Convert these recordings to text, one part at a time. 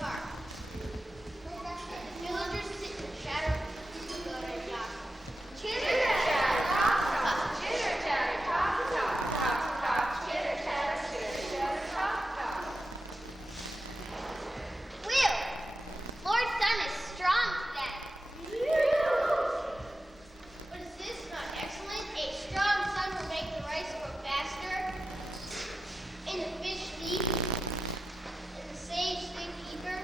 park. The villagers sit and chatter. Chitter chatter, talk talk. Chitter chatter, talk talk. Talk talk. Chitter chatter, talk talk. Will, Lord's son is strong today. But is this not excellent? A strong sun will make the rice grow faster, and the fish leap, and the sage think deeper.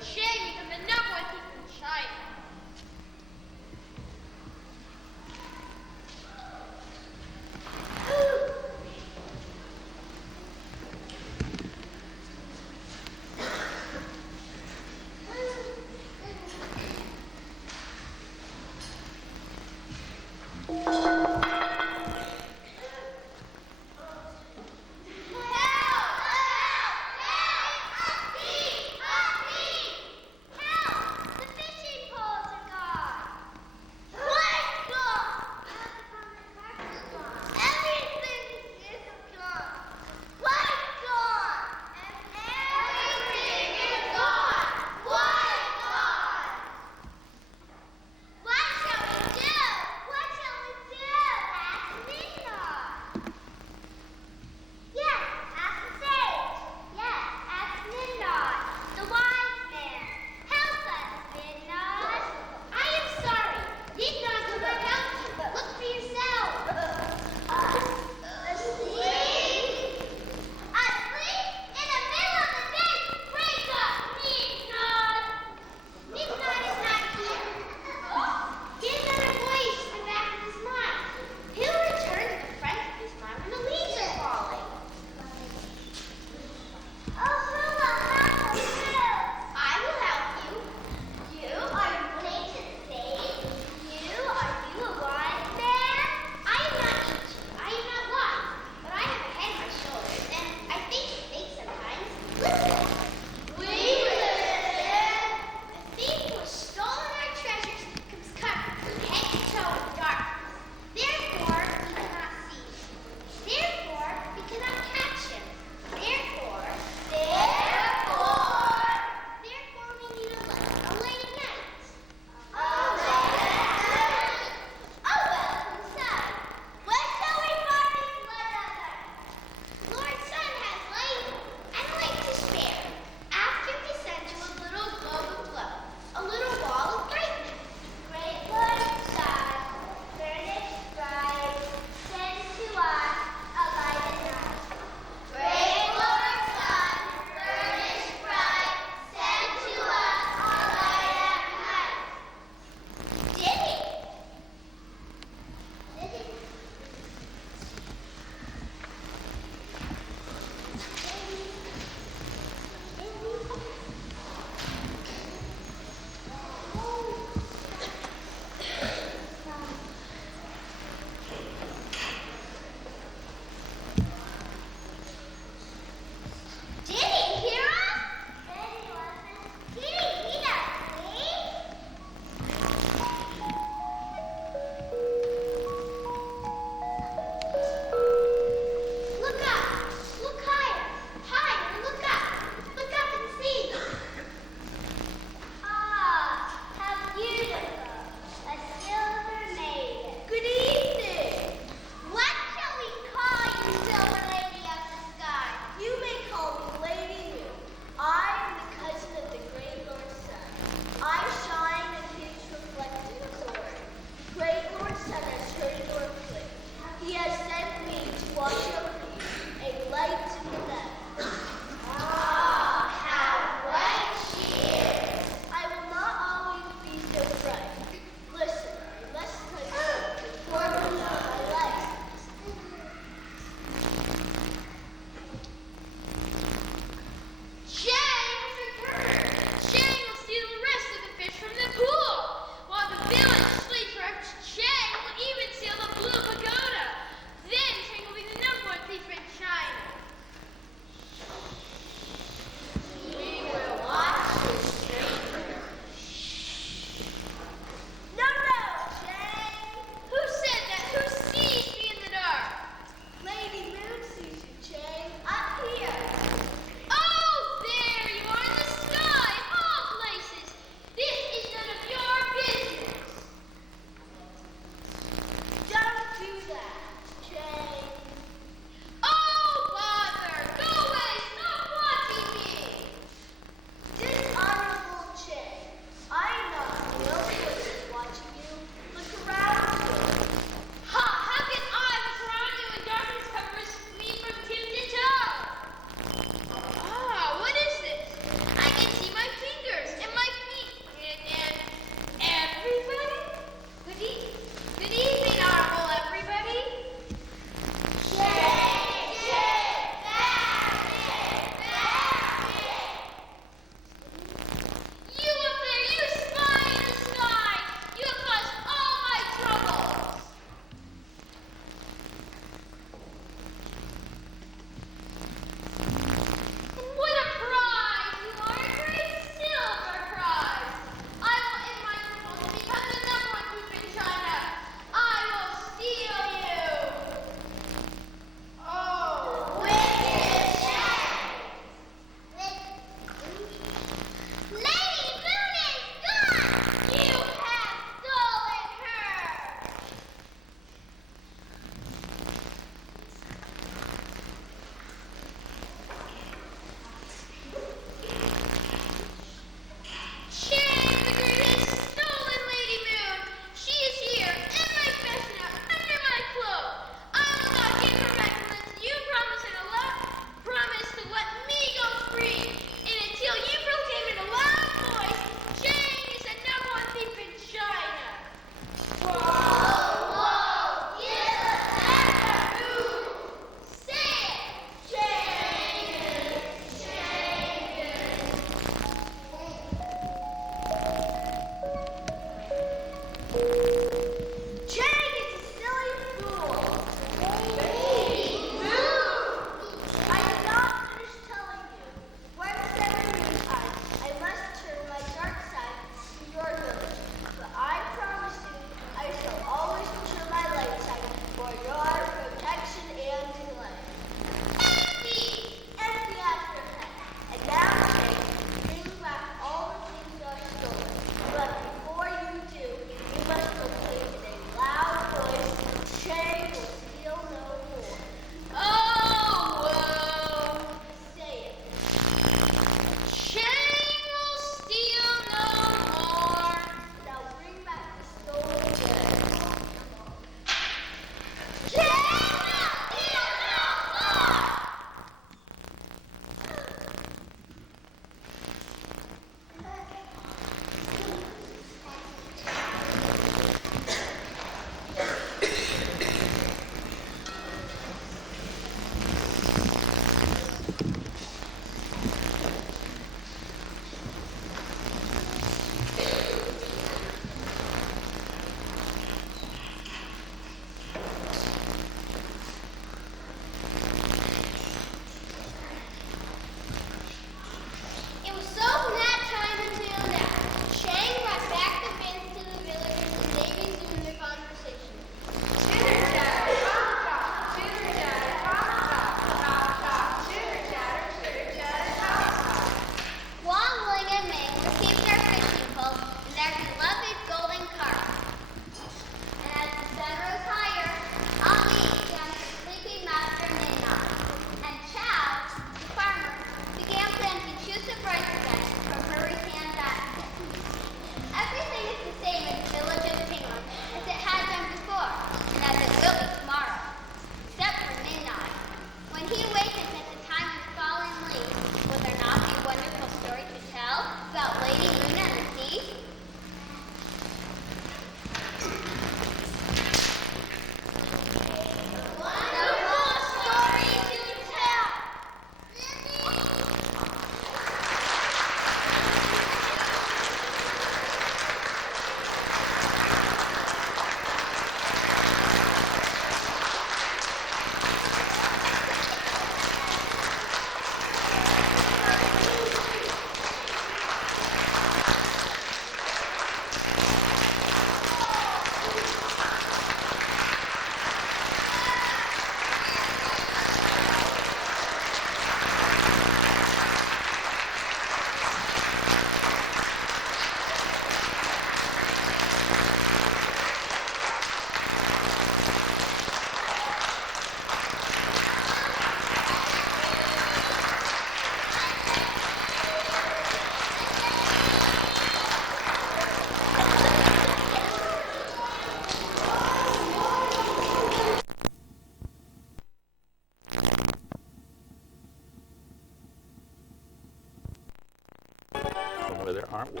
over there, aren't we?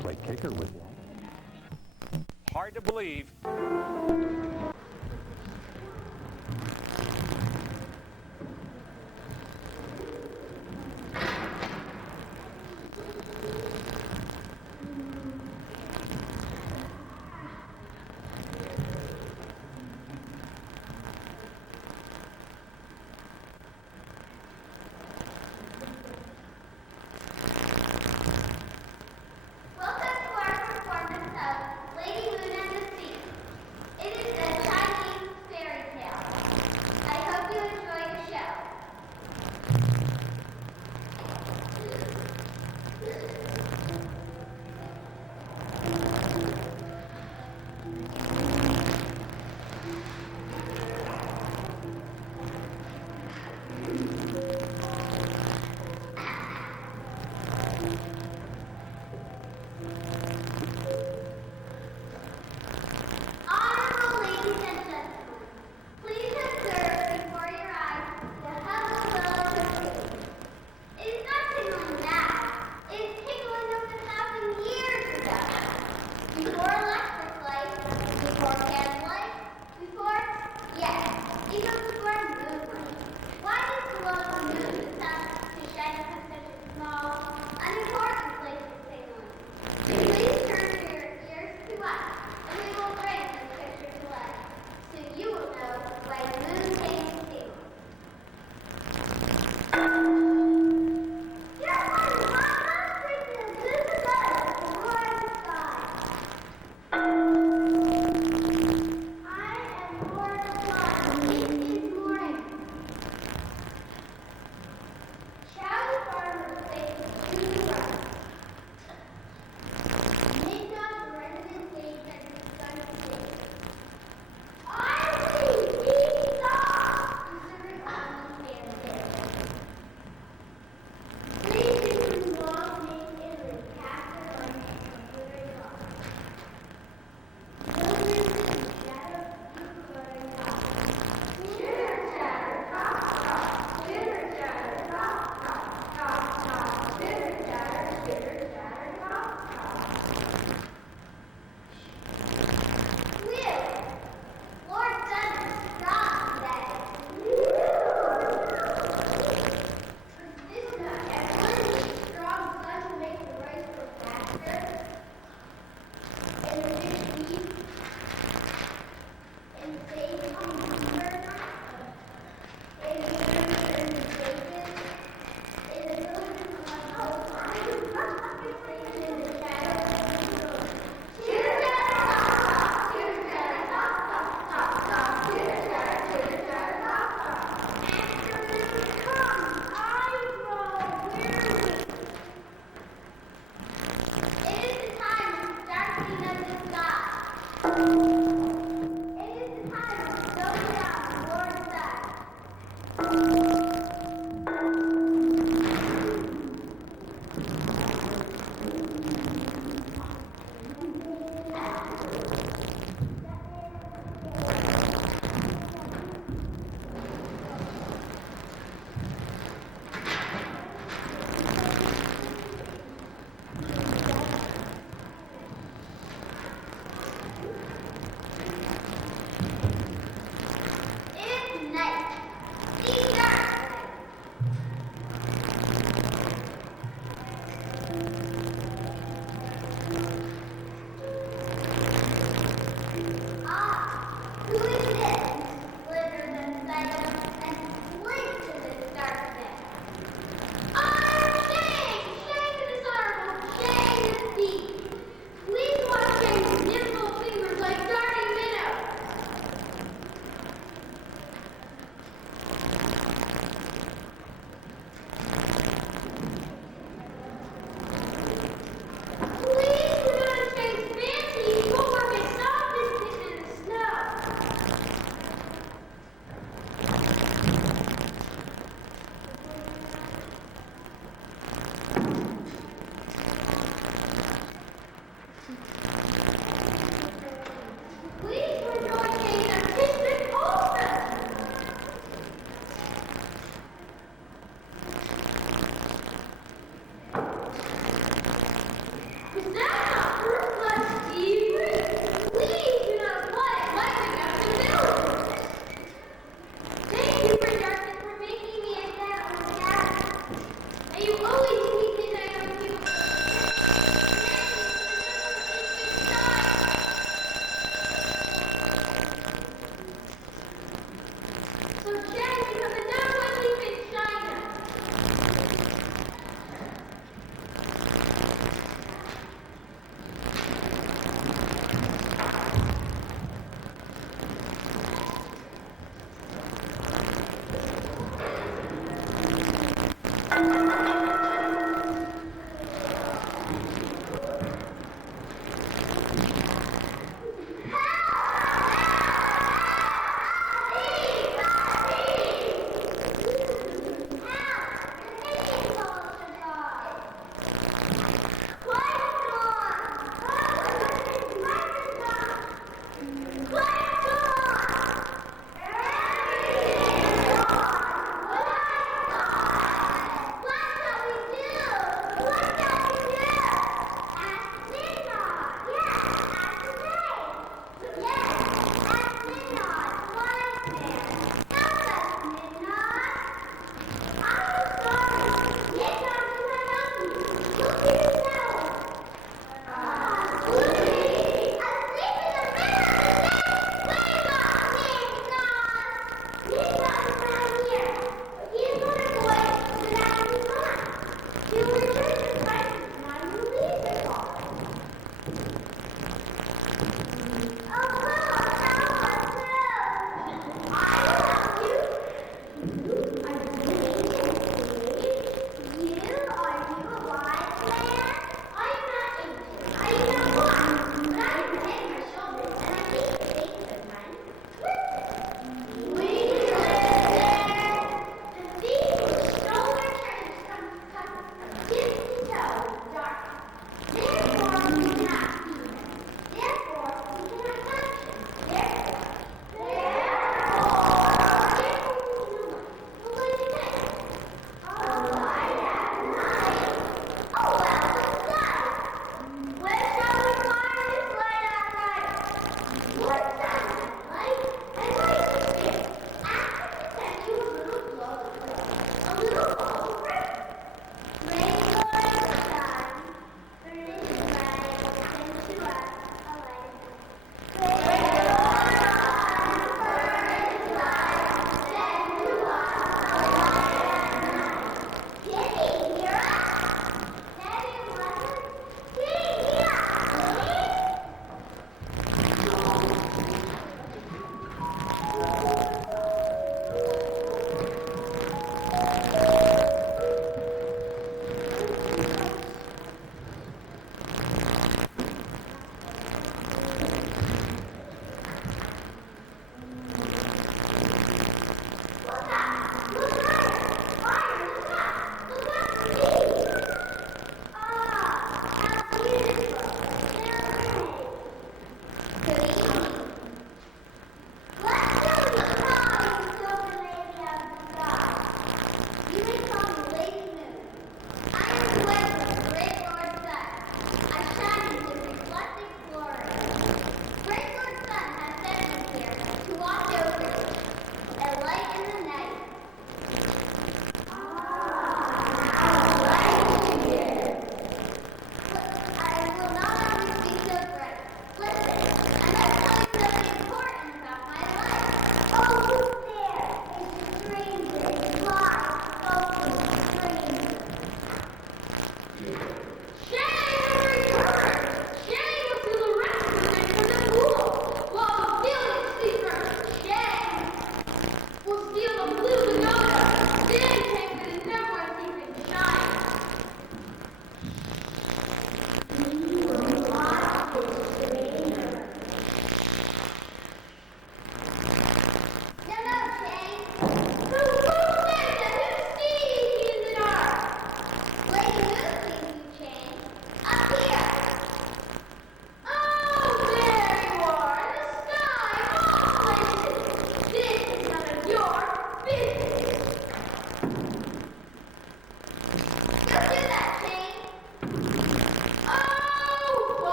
Play kicker with you. Hard to believe.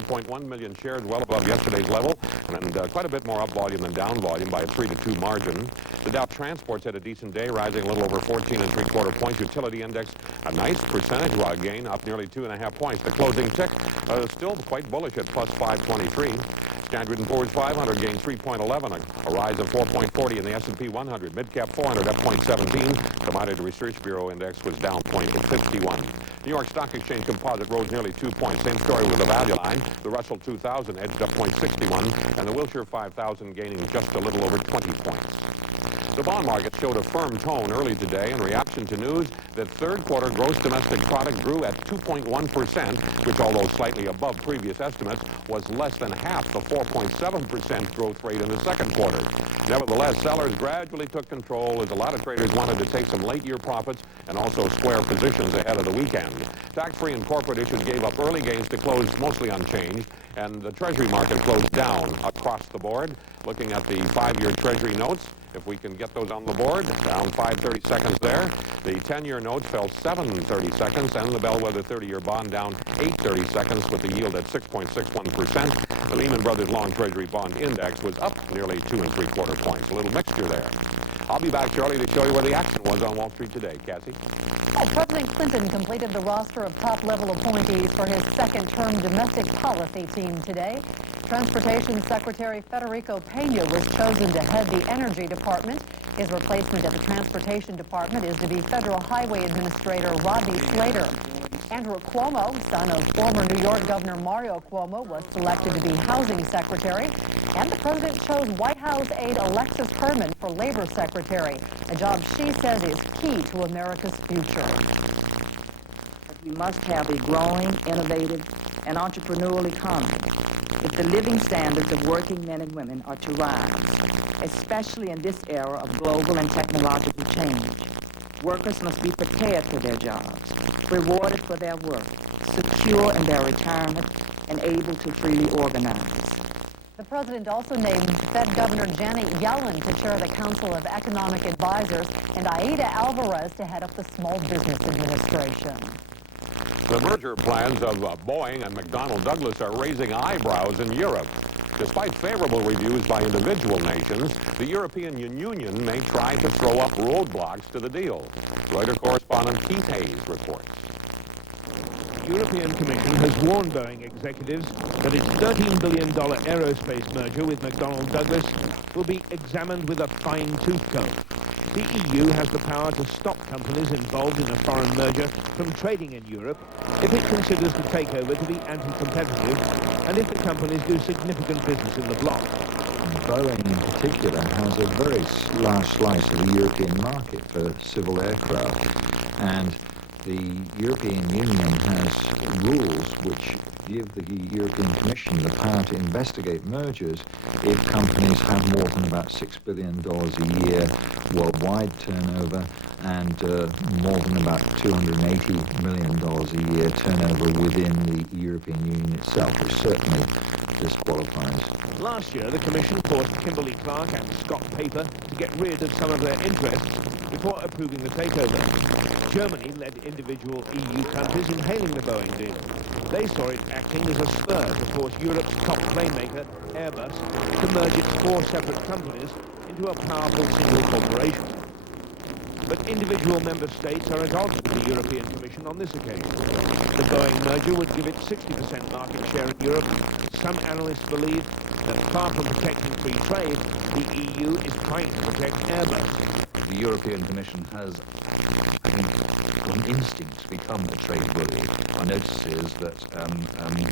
60.1 million shares, well above yesterday's level, and quite a bit more up volume than down volume by a 3-2 margin. The Dow Transport's had a decent day, rising a little over 14 3/4 points. Utility index, a nice percentage gain, up nearly 2.5 points. The closing tick still quite bullish at plus 523. Standard & Poor's 500 gained 3.11, a rise of 4.40 in the S&P 100. Mid-cap 400 up 0.17. Commodity Research Bureau index was down 0.51. New York Stock Exchange Composite rose nearly 2 points. Same story with the value line. The Russell 2000 edged up 0.61, and the Wilshire 5000 gaining just a little over 20 points. The bond market showed a firm tone early today in reaction to news that third quarter gross domestic product grew at 2.1%, which, although slightly above previous estimates, was less than half the 4.7% growth rate in the second quarter. Nevertheless, sellers gradually took control as a lot of traders wanted to take some late-year profits and also square positions ahead of the weekend. Tax-free and corporate issues gave up early gains to close mostly unchanged, and the Treasury market closed down across the board. Looking at the 5-year Treasury notes, if we can get those on the board, down 5/30 seconds there. The 10-year notes fell 7/30 seconds, and the bellwether 30-year bond down 8/30 seconds with the yield at 6.61%. The Lehman Brothers Long Treasury Bond Index was up nearly 2 3/4 points. A little mixture there. I'll be back shortly to show you where the action was on Wall Street today. Cassie? President Clinton completed the roster of top-level appointees for his second-term domestic policy team today. Transportation Secretary Federico Pena was chosen to head the Energy Department. His replacement at the Transportation Department is to be Federal Highway Administrator Robbie Slater. Andrew Cuomo, son of former New York Governor Mario Cuomo, was selected to be Housing Secretary. And the president chose White House aide Alexis Herman for Labor Secretary, a job she says is key to America's future. We must have a growing, innovative, and entrepreneurial economy if the living standards of working men and women are to rise, especially in this era of global and technological change. Workers must be prepared for their jobs, rewarded for their work, secure in their retirement, and able to freely organize. The president also named Fed Governor Janet Yellen to chair the Council of Economic Advisors and Aida Alvarez to head up the Small Business Administration. The merger plans of Boeing and McDonnell Douglas are raising eyebrows in Europe. Despite favorable reviews by individual nations, the European Union may try to throw up roadblocks to the deal. Reuters correspondent Keith Hayes reports. The European Commission has warned Boeing executives that its $13 billion aerospace merger with McDonnell Douglas will be examined with a fine-tooth comb. The EU has the power to stop companies involved in a foreign merger from trading in Europe if it considers the takeover to be anti-competitive and if the companies do significant business in the bloc. Boeing in particular has a very large slice of the European market for civil aircraft, and the European Union has rules which give the European Commission the power to investigate mergers if companies have more than about $6 billion a year worldwide turnover and more than about $280 million a year turnover within the European Union itself, which certainly disqualifies. Last year, the Commission forced Kimberly-Clark and Scott Paper to get rid of some of their interests before approving the takeover. Germany led individual EU countries in hailing the Boeing deal. They saw it acting as a spur to force Europe's top plane maker, Airbus, to merge its 4 separate companies into a powerful single corporation. But individual member states are at odds with the European Commission on this occasion. The Boeing merger would give it 60% market share in Europe. Some analysts believe that far from protecting free trade, the EU is trying to protect Airbus. The European Commission has, I think, on instinct become a trade bully. Our notice is that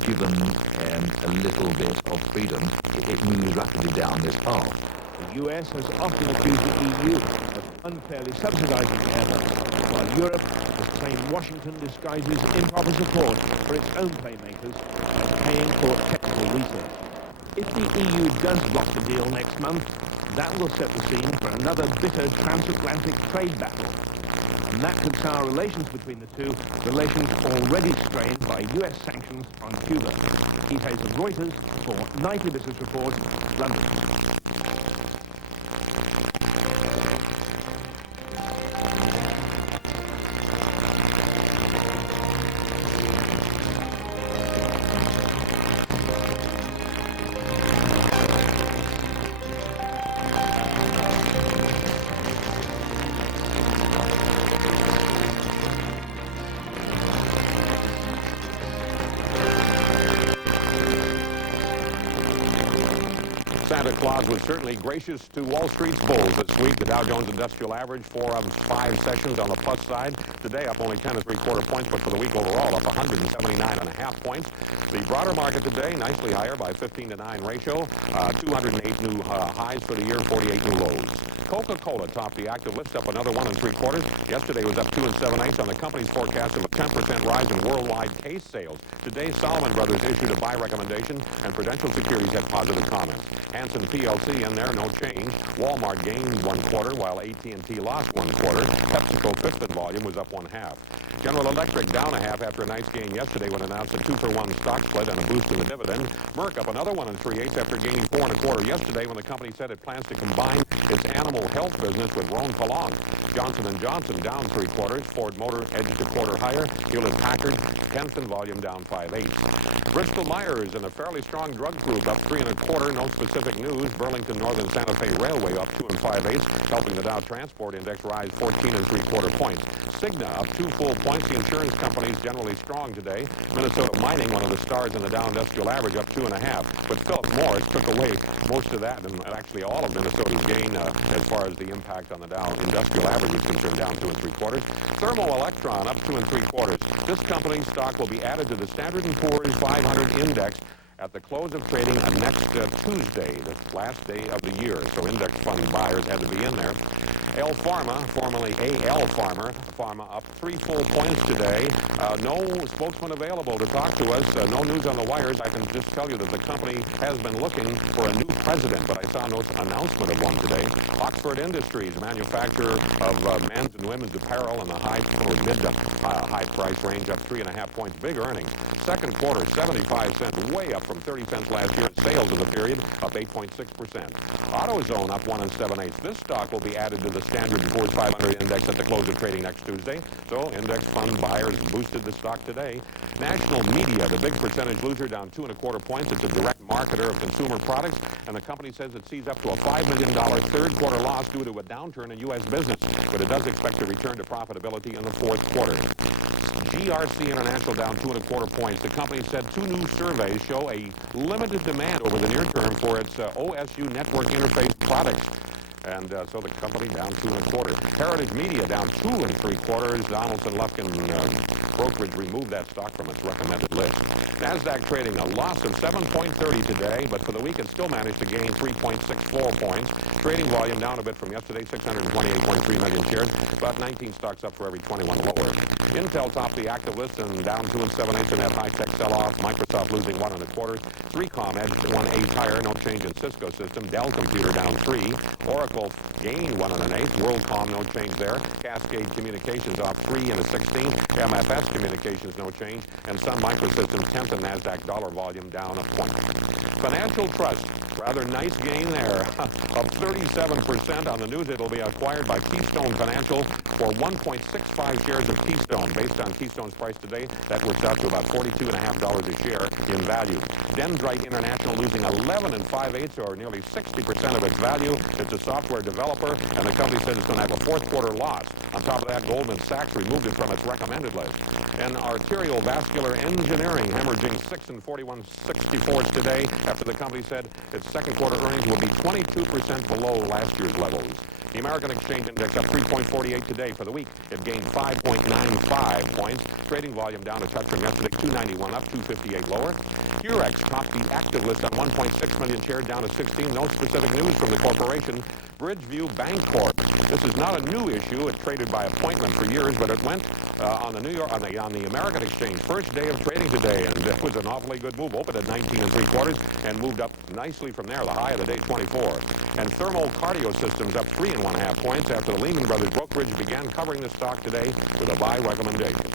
given a little bit of freedom, it moves rapidly down this path. The US has often accused the EU of unfairly subsidizing Airbus, while Europe has claimed Washington disguises improper support for its own playmakers by paying for technical research. If the EU does block the deal next month, that will set the scene for another bitter transatlantic trade battle. And that could sour relations between the two, relations already strained by US sanctions on Cuba. Keith Hayes of Reuters for 90 Business Report, London. Santa Claus was certainly gracious to Wall Street's bulls that sweep the Dow Jones Industrial Average, 4 of 5 sessions on the plus side. Today up only 10 3/4 points, but for the week overall up 179.5 points. The broader market today nicely higher by 15-to-9 ratio, 208 new highs for the year, 48 new lows. Coca-Cola topped the active list up another 1 3/4. Yesterday was up 2 7/8 on the company's forecast of a 10% rise in worldwide case sales. Today, Salomon Brothers issued a buy recommendation, and Prudential Securities had positive comments. Hanson PLC in there, no change. Walmart gained 1/4, while AT&T lost 1/4. PepsiCo fifth in volume was up 1/2. General Electric down 1/2 after a nice gain yesterday when announced a 2-for-1 stock split and a boost in the dividend. Merck up another 1 3/8 after gaining 4 1/4 yesterday when the company said it plans to combine its animal health business with Rhone-Poulenc. Johnson & Johnson down 3/4. Ford Motor edged a 1/4 higher. Hewlett-Packard 10th in volume down 5/8. Bristol-Myers in a fairly strong drug group up 3 1/4. No specific news. Burlington Northern Santa Fe Railway up 2 5/8, helping the Dow Transport Index rise 14 3/4 points. Cigna up 2 full points. The insurance companies generally strong today. Minnesota Mining, one of the stars in the Dow Industrial Average, up 2 1/2. But Philip Morris took away most of that, and actually all of Minnesota's gain as far as the impact on the Dow Industrial Average is concerned, down 2 3/4. Thermoelectron up 2 3/4. This company's stock will be added to the Standard & Poor's 500 index at the close of trading next Tuesday, the last day of the year. So index fund buyers had to be in there. L Pharma, formerly AL Pharma up 3 full points today. No spokesman available to talk to us. No news on the wires. I can just tell you that the company has been looking for a new president, but I saw no announcement of one today. Oxford Industries, manufacturer of men's and women's apparel in the mid to high price range, up 3 1/2 points. Big earnings. Second quarter, 75 cents, way up from 30 cents last year. Sales in the period up 8.6%. AutoZone up 1 7/8. This stock will be added to the Standard & Poor's 500 index at the close of trading next Tuesday. So index fund buyers boosted the stock today. National Media, the big percentage loser, down 2 1/4 points. It's a direct marketer of consumer products, and the company says it sees up to a $5 million third quarter loss due to a downturn in U.S. business, but it does expect to return to profitability in the fourth quarter. GRC International down 2 1/4 points. The company said 2 new surveys show a limited demand over the near term for its OSU network interface products. And so the company down 2 1/4. Heritage Media down 2 3/4. Donaldson Lufkin Brokerage removed that stock from its recommended list. NASDAQ trading a loss of 7.30 today, but for the week it still managed to gain 3.64 points. Trading volume down a bit from yesterday, 628.3 million shares, about 19 stocks up for every 21 lower. Intel topped the active list and down 2 7/8 in that high-tech sell-off. Microsoft losing 1 1/4. 3Com edged 1/8 higher, no change in Cisco system. Dell Computer down 3. Oracle gained 1 1/8. WorldCom, no change there. Cascade Communications off 3 1/16. MFS Communications, no change. And Sun Microsystems, 10th in NASDAQ dollar volume, down a point. Financial Trust, rather nice gain there, up 37% on the news. It'll be acquired by Keystone Financial for 1.65 shares of Keystone. Based on Keystone's price today, that works out to about $42.50 a share in value. Dendrite International losing 11 5/8, or nearly 60% of its value. It's a software developer, and the company says it's going to have a fourth quarter loss. On top of that, Goldman Sachs removed it from its recommended list. And Arterial Vascular Engineering hemorrhaging 6 41/64 today after the company said its second quarter earnings will be 22% below last year's levels. The American Exchange Index up 3.48 today. For the week, it gained 5.95 points. Trading volume down a touch from yesterday, 291 up, 258 lower. Hurex topped the active list on 1.6 million shares, down to 16. No specific news from the corporation. Bridgeview Bancorp. This is not a new issue. It traded by appointment for years, but it went on the American Exchange first day of trading today, and it was an awfully good move. Opened at 19 3/4 and moved up nicely from there. The high of the day, 24. And Thermo Cardio Systems up 3 1/2 points after the Lehman Brothers brokerage began covering the stock today with a buy recommendation.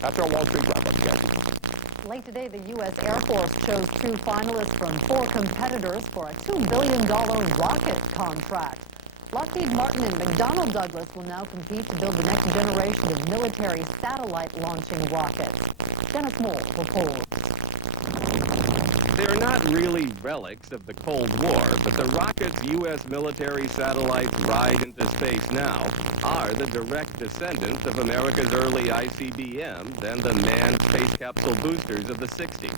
That's our Wall Street wrap-up, Kathy. Late today, the U.S. Air Force chose 2 finalists from 4 competitors for a $2 billion rocket contract. Lockheed Martin and McDonnell Douglas will now compete to build the next generation of military satellite launching rockets. Dennis Moore reports. They're not really relics of the Cold War, but the rockets U.S. military satellites ride into space now are the direct descendants of America's early ICBMs and the manned space capsule boosters of the 60s.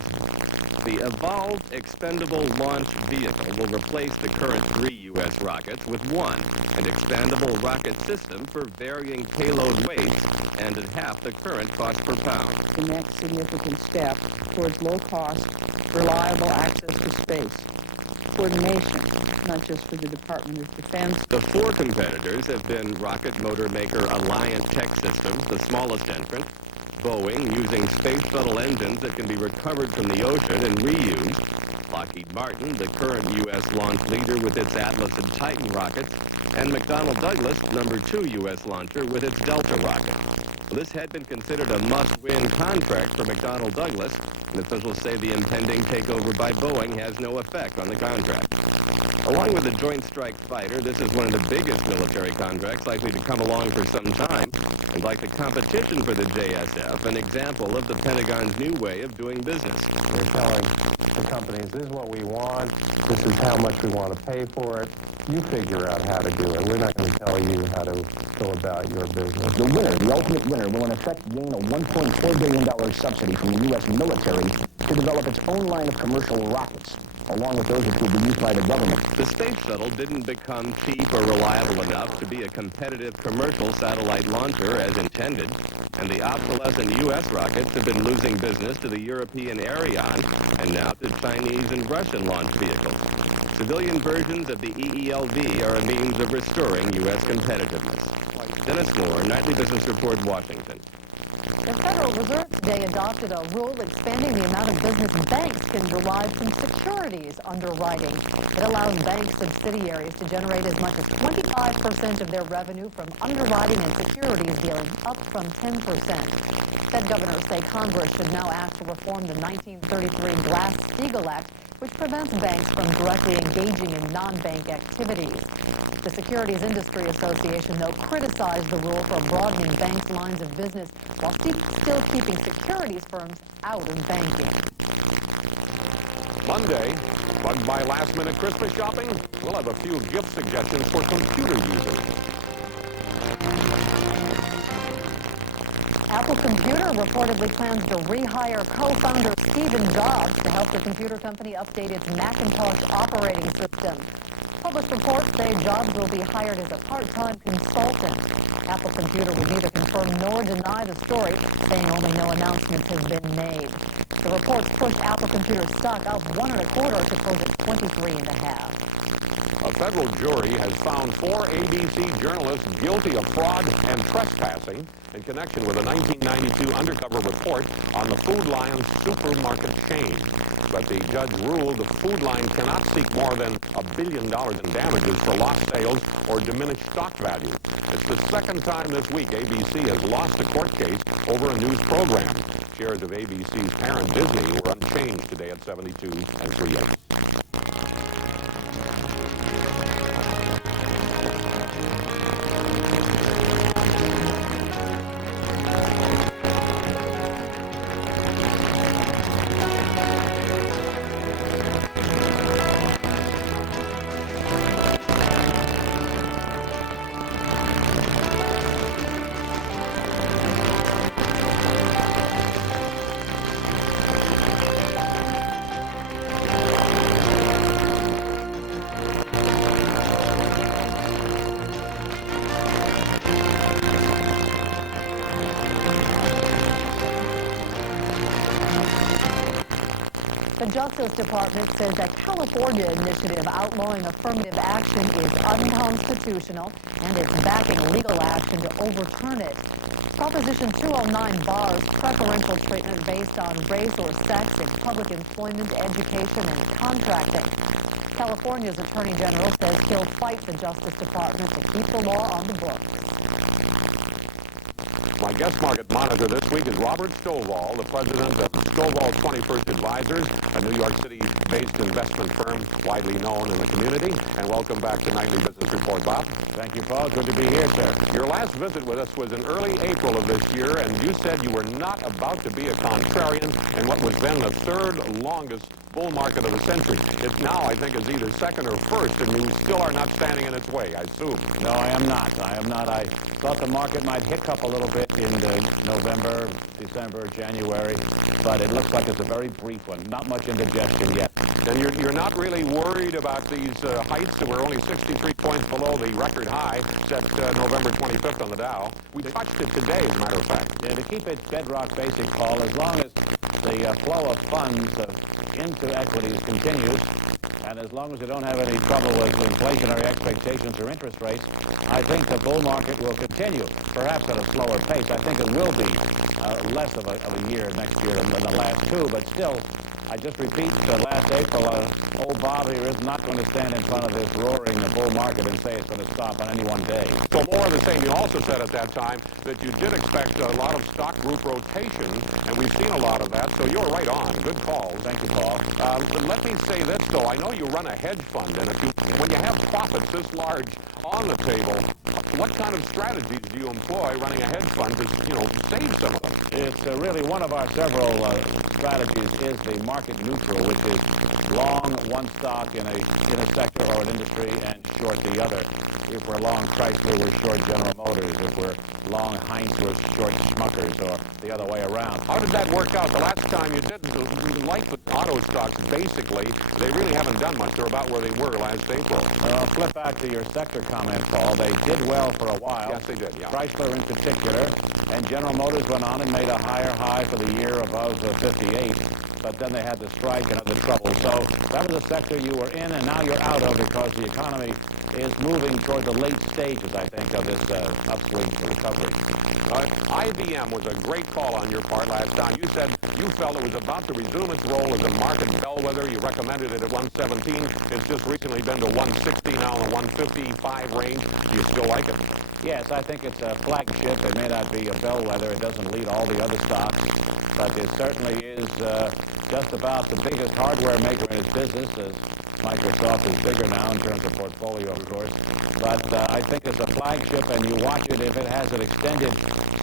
The evolved expendable launch vehicle will replace the current 3 U.S. rockets with one, an expandable rocket system for varying payload weights and at half the current cost per pound. The next significant step towards low-cost, reliable access to space. Coordination, not just for the Department of Defense. The 4 competitors have been rocket motor maker Alliant Tech Systems, the smallest entrant, Boeing, using space shuttle engines that can be recovered from the ocean and reused, Lockheed Martin, the current U.S. launch leader with its Atlas and Titan rockets, and McDonnell Douglas, number 2 U.S. launcher with its Delta rocket. This had been considered a must-win contract for McDonnell Douglas, and officials say the impending takeover by Boeing has no effect on the contract. Along with the Joint Strike Fighter, this is one of the biggest military contracts likely to come along for some time, and like the competition for the JSF, an example of the Pentagon's new way of doing business. We're telling the companies, this is what we want, this is how much we want to pay for it. You figure out how to do it. We're not going to tell you how to go about your business. The winner, the ultimate winner, will in effect gain a $1.4 billion subsidy from the U.S. military to develop its own line of commercial rockets, along with those which will be used by the government. The space shuttle didn't become cheap or reliable enough to be a competitive commercial satellite launcher as intended, and the obsolescent U.S. rockets have been losing business to the European Ariane and now to Chinese and Russian launch vehicles. Civilian versions of the EELV are a means of restoring U.S. competitiveness. Dennis Moore, Nightly Business Report, Washington. The Federal Reserve today adopted a rule expanding the amount of business banks can derive from securities underwriting. It allows bank subsidiaries to generate as much as 25% of their revenue from underwriting and securities dealing, up from 10%. Fed governors say Congress should now act to reform the 1933 Glass-Steagall Act, which prevents banks from directly engaging in non-bank activities. The Securities Industry Association, though, criticized the rule for broadening banks' lines of business while still keeping securities firms out of banking. Monday, bugged by last-minute Christmas shopping? We'll have a few gift suggestions for computer users. Apple Computer reportedly plans to rehire co-founder Steve Jobs to help the computer company update its Macintosh operating system. Published reports say Jobs will be hired as a part-time consultant. Apple Computer would neither confirm nor deny the story, saying only no announcement has been made. The reports pushed Apple Computer stock up 1.25 to close at 23.5. A federal jury has found 4 ABC journalists guilty of fraud and trespassing in connection with a 1992 undercover report on the Food Lion supermarket chain. But the judge ruled the Food Lion cannot seek more than $1 billion in damages for lost sales or diminished stock value. It's the second time this week ABC has lost a court case over a news program. Shares of ABC's parent Disney were unchanged today at 72 and 3/8. The Justice Department says that California initiative outlawing affirmative action is unconstitutional, and it's backing legal action to overturn it. Proposition 209 bars preferential treatment based on race or sex in public employment, education, and contracting. California's Attorney General says he'll fight the Justice Department to keep the law on the books. My guest market monitor this week is Robert Stovall, the president of Stovall 21st Advisors, a New York City-based investment firm widely known in the community. And welcome back to Nightly Business Report, Bob. Thank you, Paul. Good to be here, sir. Your last visit with us was in early April of this year, and you said you were not about to be a contrarian in what was then the third longest bull market of the century. It now, I think, is either second or first, and you still are not standing in its way, I assume. No, I am not. I am not. I thought the market might hiccup a little bit in November, December, January, but it looks like it's a very brief one. Not much indigestion yet. And you're not really worried about these heights that were only 63 points below the record high set November 25th on the Dow. We touched it today, as a matter of fact. Yeah, to keep it bedrock basic, Paul, as long as the flow of funds into equities continues, and as long as you don't have any trouble with inflationary expectations or interest rates, I think the bull market will continue, perhaps at a slower pace. I think it will be less of a year next year than the last two, but still, I just repeat, last April, old Bob here is not going to stand in front of this roaring bull market and say it's going to stop on any one day. So more of the same. You also said at that time that you did expect a lot of stock group rotation, and we've seen a lot of that, so you're right on. Good call. Thank you, Paul. Let me say this, though. I know you run a hedge fund, and when you have profits this large on the table, what kind of strategies do you employ running a hedge fund to, save some of them? It's really one of our several strategies is the market neutral, which is long one stock in a sector or an industry and short the other. If we're long Chrysler, we're short General Motors. If we're long Heinz, we're short Smuckers, or the other way around. How did that work out? The last time you didn't, like the auto stocks, basically, they really haven't done much. They're about where they were last April. Flip back to your sector comment, Paul. They did well for a while. Yes, they did, yeah. Chrysler in particular, and General Motors went on and made a higher high for the year above 58. But then they had the strike and other trouble. So that was a sector you were in, and now you're out of because the economy is moving toward the late stages, I think, of this upswing recovery. IBM was a great call on your part last time. You said you felt it was about to resume its role as a market bellwether. You recommended it at 117. It's just recently been to 160, now in the 155 range. Do you still like it? Yes, I think it's a flagship. It may not be a bellwether. It doesn't lead all the other stocks, but it certainly is just about the biggest hardware maker in its business. Microsoft is bigger now in terms of portfolio, of course. But I think it's a flagship, and you watch it if it has an extended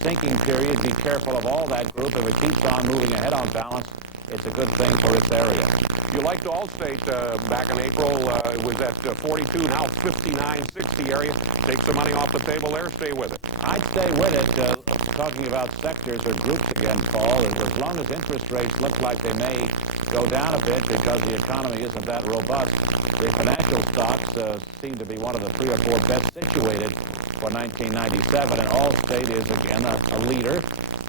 thinking period. Be careful of all that group. If it keeps on moving ahead on balance, it's a good thing for its area. You liked Allstate back in April. It was at 42, now 59, 60 area. Take some money off the table there. Stay with it. I'd stay with it. Talking about sectors or groups again, Paul, as long as interest rates look like they may go down a bit because the economy isn't that robust, the financial stocks seem to be one of the 3 or 4 best situated for 1997, and Allstate is, again, a leader.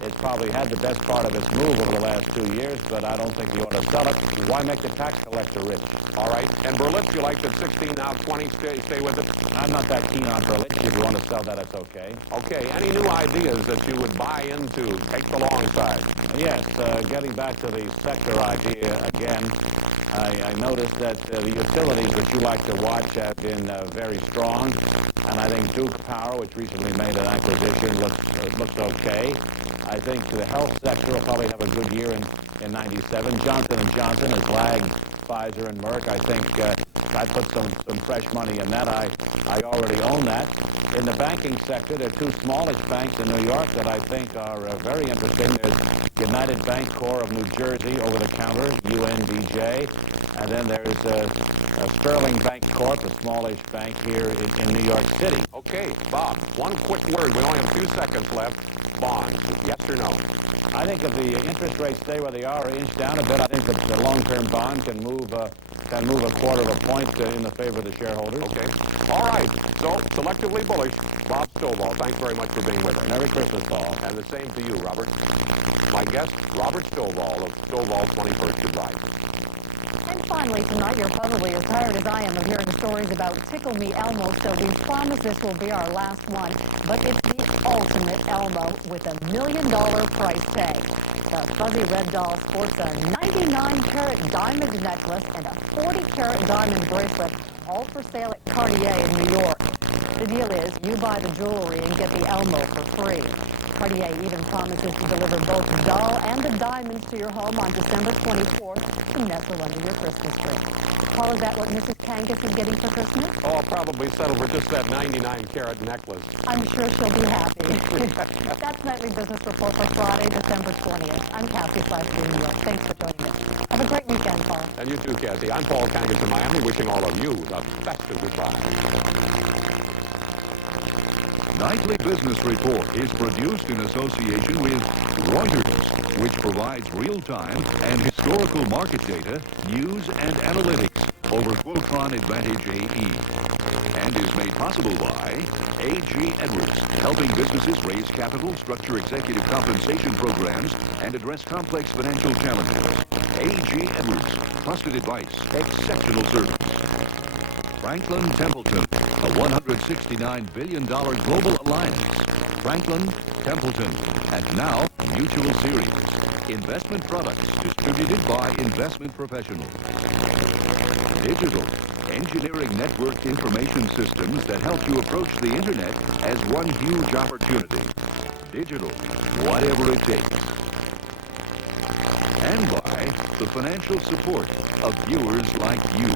It's probably had the best part of its move over the last 2 years, but I don't think you ought to sell it. Why make the tax collector rich? All right. And Berlitz, you liked at 16, now 20. Stay with it. I'm not that keen on Berlitz. If you want to sell that, it's okay. Okay. Any new ideas that you would buy into? Take the long side. Yes. Getting back to the sector idea again, I noticed that the utilities that you like to watch have been very strong, and I think Duke Power, which recently made an acquisition, looks okay. I think the health sector will probably have a good year in 97. Johnson & Johnson has lagged Pfizer and Merck. I think I put some fresh money in that. I already own that. In the banking sector, there are 2 smallish banks in New York that I think are very interesting. There's United Bank Corp of New Jersey, over-the-counter, UNDJ. And then there's Sterling Bank Corp, a smallish bank here in New York City. Okay, Bob, one quick word. We only have 2 seconds left. Bonds, yes or no? I think if the interest rates stay where they are or inch down a bit, I think that the long-term bond can move a 1/4 of a point in the favor of the shareholders. Okay. All right. So, selectively bullish, Bob Stovall. Thanks very much for being with us. Merry Christmas, Paul. And the same to you, Robert. My guest, Robert Stovall of Stovall 21st Advisors. And finally tonight, you're probably as tired as I am of hearing stories about Tickle Me Elmo, so we promise this will be our last one. But it's the ultimate Elmo with a $1 million price tag. The fuzzy red doll sports a 99-carat diamond necklace and a 40-carat diamond bracelet, all for sale at Cartier in New York. The deal is you buy the jewelry and get the Elmo for free. Cartier even promises to deliver both doll and the diamonds to your home on December 24th to nestle under your Christmas tree. Paul, is that what Mrs. Kangas is getting for Christmas? Oh, I'll probably settle for just that 99-carat necklace. I'm sure she'll be happy. That's Nightly Business Report for Friday, December 20th. I'm Kathy Flash in New York. Thanks for joining us. Have a great weekend, Paul. And you too, Kathy. I'm Paul Kangas in Miami, wishing all of you the best of goodbye. Nightly Business Report is produced in association with Reuters, which provides real-time and historical market data, news, and analytics over Quiltron Advantage AE, and is made possible by A.G. Edwards, helping businesses raise capital, structure executive compensation programs, and address complex financial challenges. A.G. Edwards, trusted advice, exceptional service. Franklin Templeton, a $169 billion global alliance. Franklin Templeton, and now Mutual Series. Investment products distributed by investment professionals. Digital, engineering networked information systems that help you approach the internet as one huge opportunity. Digital, whatever it takes. And by the financial support of viewers like you.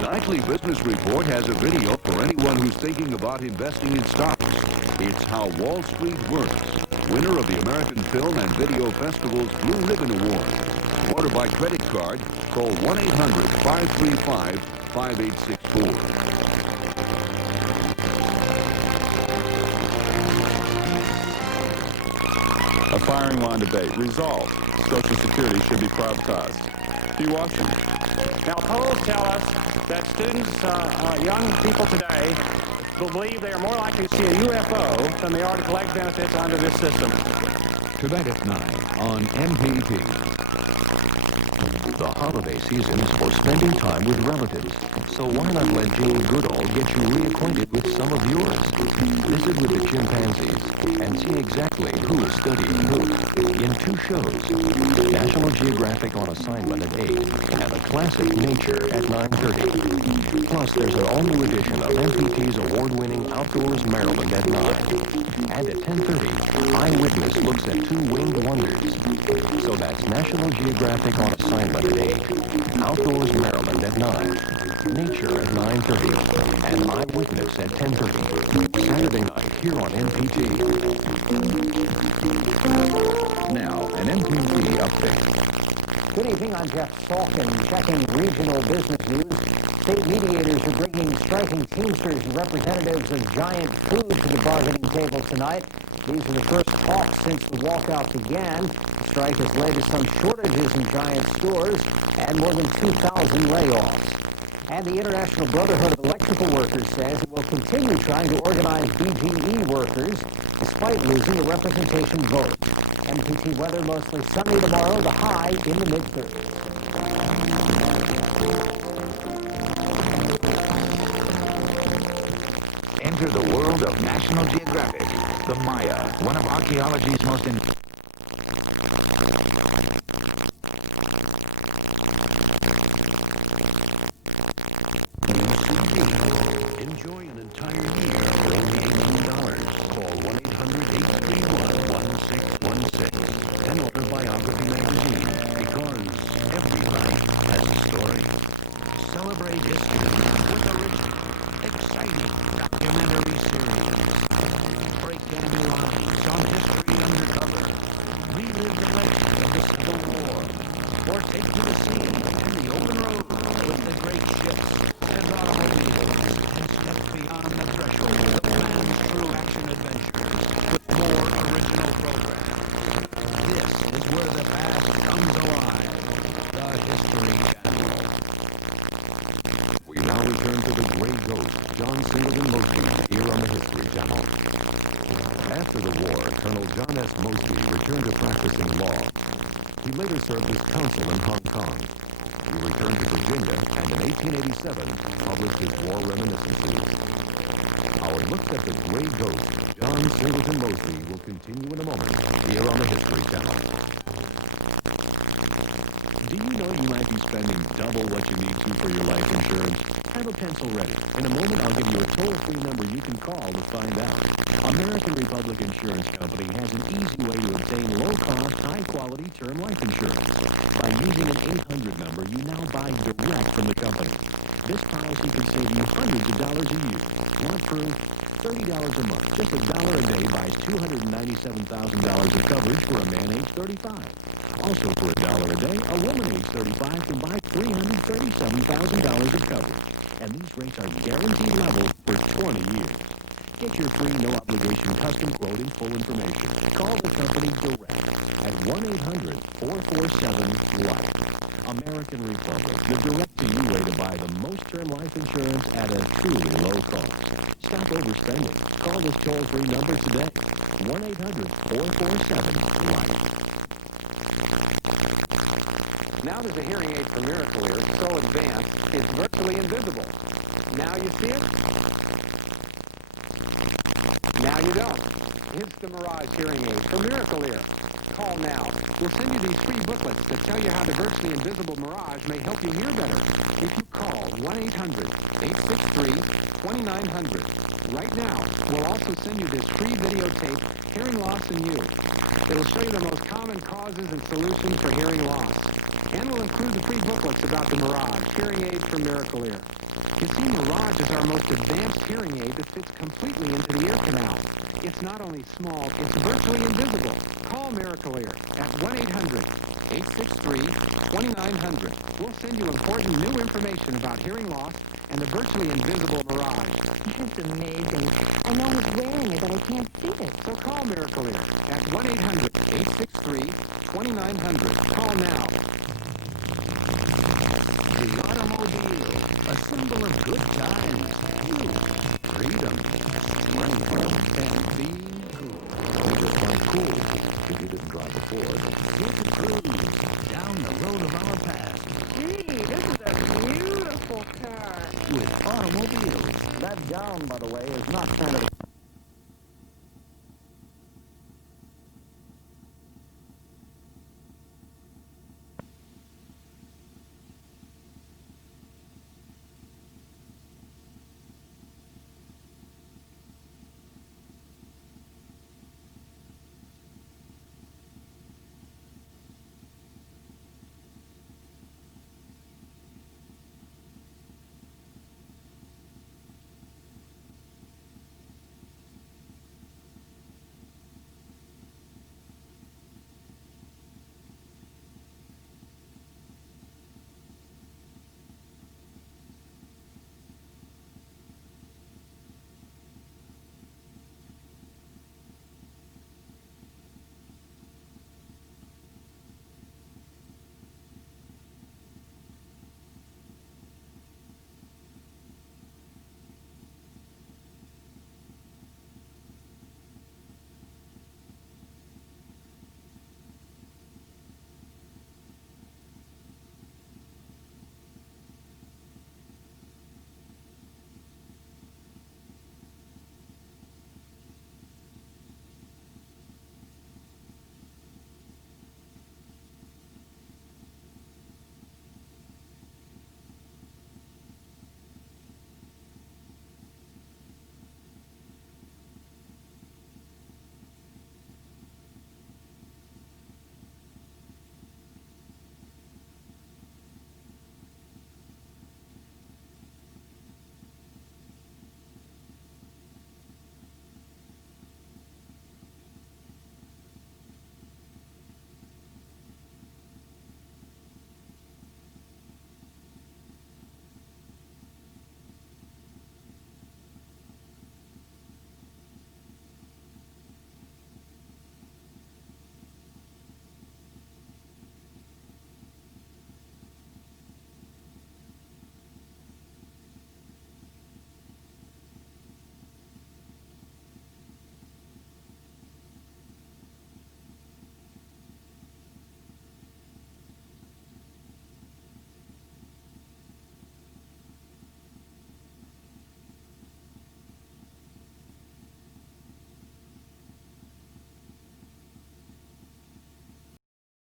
Nightly Business Report has a video for anyone who's thinking about investing in stocks. It's How Wall Street Works, winner of the American Film and Video Festival's Blue Ribbon Award. Order by credit card, call 1-800-535-5864. A firing line debate. Resolved. Social Security should be privatized. Hugh Washington. Now, polls tell us that students, young people today, believe they are more likely to see a UFO than they are to collect benefits under this system. Tonight at 9 on MPP. The holiday season is for spending time with relatives. So why not let Jane Goodall get you reacquainted with some of yours? Visit with the chimpanzees and see exactly who is studying who in 2 shows. National Geographic on assignment at 8 and a classic Nature at 9:30. Plus, there's an all-new edition of MPT's award-winning Outdoors Maryland at 9. And at 10:30, Eyewitness looks at 2 winged wonders. So that's National Geographic on assignment at 8, Outdoors Maryland at 9, Nature at 9:30, and Eyewitness at 10:30. Saturday night here on MPT. Now, an MPT update. Good evening, I'm Jeff Salkin, checking regional business news. State mediators are bringing striking Teamsters and representatives of Giant Food to the bargaining table tonight. These are the first talks since the walkout began. The strike has led to some shortages in Giant stores and more than 2,000 layoffs. And the International Brotherhood of Electrical Workers says it will continue trying to organize BGE workers despite losing the representation vote. MPT weather mostly sunny tomorrow, the high in the mid-30s. Enter the world of National Geographic. The Maya, one of archaeology's most Enjoy an entire year for only $18. Call 1-800-831-1616 and order Biography magazine, because everybody has a story. Celebrate history with a rich, exciting documentary series. Break enemy lines on History Undercover. Relive the legend of the Civil War. Or take to the sea and the open road with the great ships and automobiles. Beyond the threshold of man's true action adventures with more original programs. This is where the past Thomas Mosby returned to practicing law. He later served as counsel in Hong Kong. He returned to Virginia and in 1887 published his War Reminiscences. Our look at the gray ghost, John Singleton Mosby, will continue in a moment here on the History Channel. Do you know you might be spending double what you need to for your life insurance? Have a pencil ready. In a moment, I'll give you a toll-free number you can call to find out. American Republic Insurance Company has an easy way to obtain low-cost, high-quality term life insurance. By using an 800 number, you now buy direct from the company. This policy could save you hundreds of dollars a year. Not true? $30 a month. Just $1 a day buys $297,000 of coverage for a man age 35. Also, for $1 a day, a woman age 35 can buy $337,000 of coverage. And these rates are guaranteed level for 20 years. Get your free, no-obligation custom quote and full information. Call the company direct at 1-800-447-LIFE. American Republic, the direct-to-you way to buy the most term life insurance at a truly low cost. Stop overspending. Call this toll-free number today. 1-800-447-LIFE. Now there's a hearing aid for Miracle Ear so advanced, it's virtually invisible. Now you see it? Now you don't. It's the Mirage hearing aid for Miracle Ear. Call now. We'll send you these free booklets that tell you how the virtually invisible Mirage may help you hear better. If you call 1-800-863-2900. Right now, we'll also send you this free videotape, Hearing Loss in You. It'll show you the most common causes and solutions for hearing loss. And we'll include the free booklets about the Mirage, hearing aid for Miracle Ear. You see, Mirage is our most advanced hearing aid that fits completely into the ear canal. It's not only small, it's virtually invisible. Call Miracle Ear at 1-800-863-2900. We'll send you important new information about hearing loss and the virtually invisible Mirage. It's amazing. I know he's wearing it, but I can't see it. So call Miracle Ear at 1-800-863-2900. Call now. The automobile, a symbol of good times, youth, freedom, money, and being cool. It was quite cool if you didn't drive a Ford. Get to cruise down the road of our past. Gee, this is a beautiful car. With automobiles. That gown, by the way, is not kind of